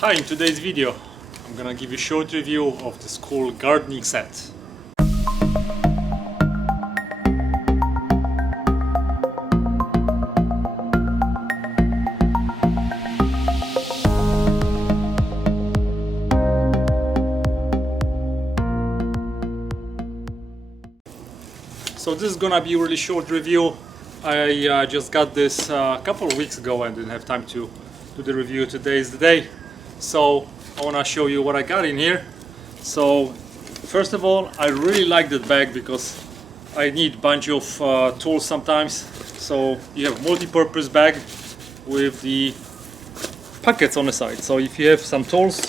Hi, in today's video I'm gonna give you a short review of this cool gardening set. So this is gonna be a really short review. I just got this a couple of weeks ago and didn't have time to do the review. Today is the day. So I want to show you what I got in here. So first of all, I really like that bag because I need a bunch of tools sometimes. So you have multi-purpose bag with the pockets on the side. So if you have some tools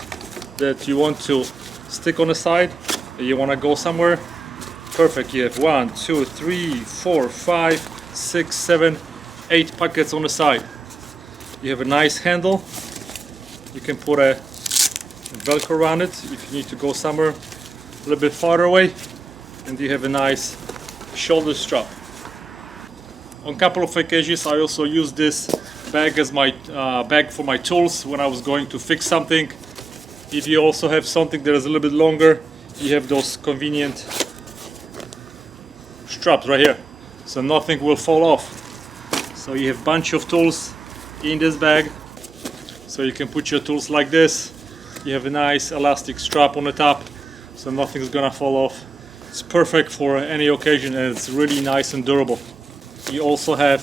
that you want to stick on the side, you want to go somewhere, perfect. You have 1, 2, 3, 4, 5, 6, 7, 8 pockets on the side. You have a nice handle. You can put a Velcro around it if you need to go somewhere a little bit farther away, and you have a nice shoulder strap. On a couple of occasions I also used this bag as my bag for my tools when I was going to fix something. If you also have something that is a little bit longer, you have those convenient straps right here, so nothing will fall off. So you have a bunch of tools in this bag. So you can put your tools like this. You have a nice elastic strap on the top, so nothing's gonna fall off. It's perfect for any occasion and it's really nice and durable. You also have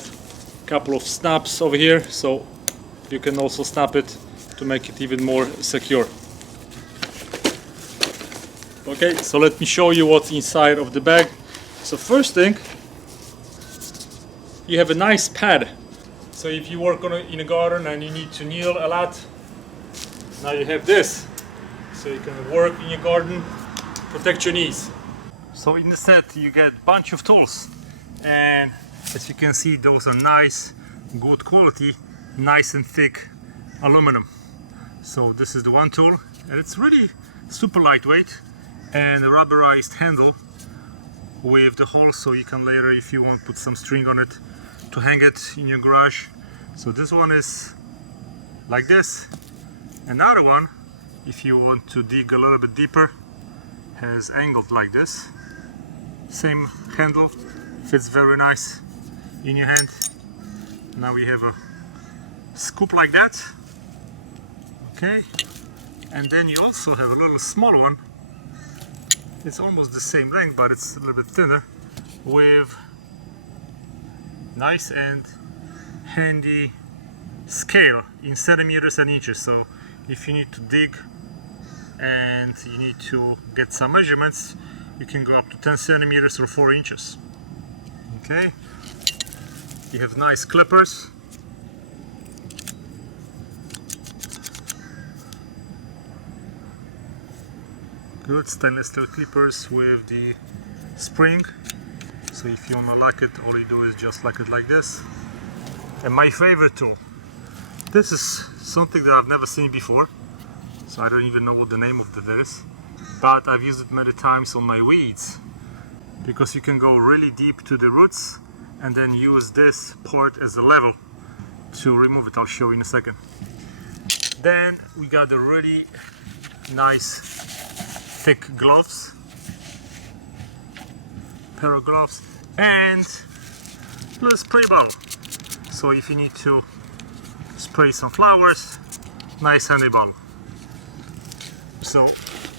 a couple of snaps over here, so you can also snap it to make it even more secure. Okay, so let me show you what's inside of the bag. So first thing, you have a nice pad. So if you work in a garden and you need to kneel a lot, now you have this. So you can work in your garden, protect your knees. So in the set you get a bunch of tools, and as you can see, those are nice, good quality, nice and thick aluminum. So this is the one tool, and it's really super lightweight, and a rubberized handle with the hole, so you can later, if you want, put some string on it to hang it in your garage. So this one is like this. Another one, if you want to dig a little bit deeper, has angled like this. Same handle, fits very nice in your hand. Now we have a scoop like that. Okay, and then you also have a little small one. It's almost the same length, but it's a little bit thinner, with nice and handy scale in centimeters and inches. So if you need to dig and you need to get some measurements, you can go up to 10 centimeters or 4 inches. Okay, you have nice clippers. Good stainless steel clippers with the spring. So if you want to lock it, all you do is just lock it like this. And my favorite tool. This is something that I've never seen before, so I don't even know what the name of it is. But I've used it many times on my weeds, because you can go really deep to the roots and then use this part as a level to remove it. I'll show you in a second. Then we got the really nice thick gloves. Pair of gloves and a little spray bottle. So if you need to spray some flowers, nice handy bottle. So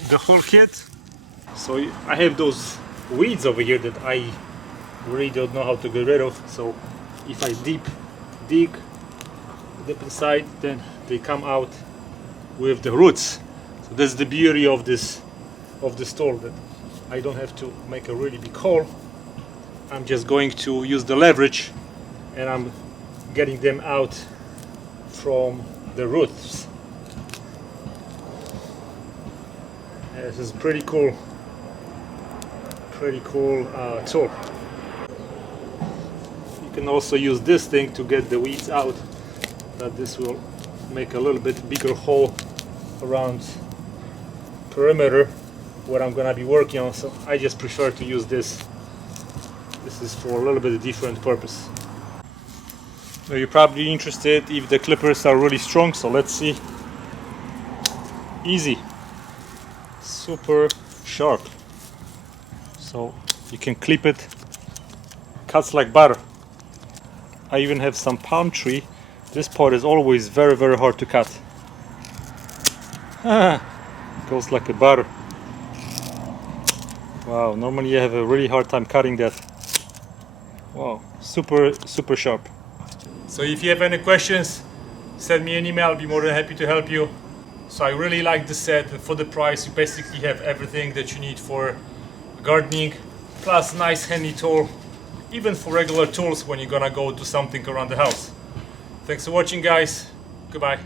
the whole kit. So I have those weeds over here that I really don't know how to get rid of. So if I dig deep inside, then they come out with the roots. So that's the beauty of this tool, that I don't have to make a really big hole. I'm just going to use the leverage and I'm getting them out from the roots. And this is pretty cool tool. You can also use this thing to get the weeds out, but this will make a little bit bigger hole around perimeter what I'm gonna be working on, so I just prefer to use this. This is for a little bit different purpose. Now you're probably interested if the clippers are really strong, so let's see. easy, super sharp. So you can clip it, cuts like butter. I even have some palm tree. This part is always very, very hard to cut. Goes like a butter. Wow, normally I have a really hard time cutting that. Wow, super, super sharp. So if you have any questions, send me an email, I'll be more than happy to help you. So I really like the set, and for the price you basically have everything that you need for gardening, plus nice handy tool, even for regular tools when you're gonna go do something around the house. Thanks for watching, guys. Goodbye.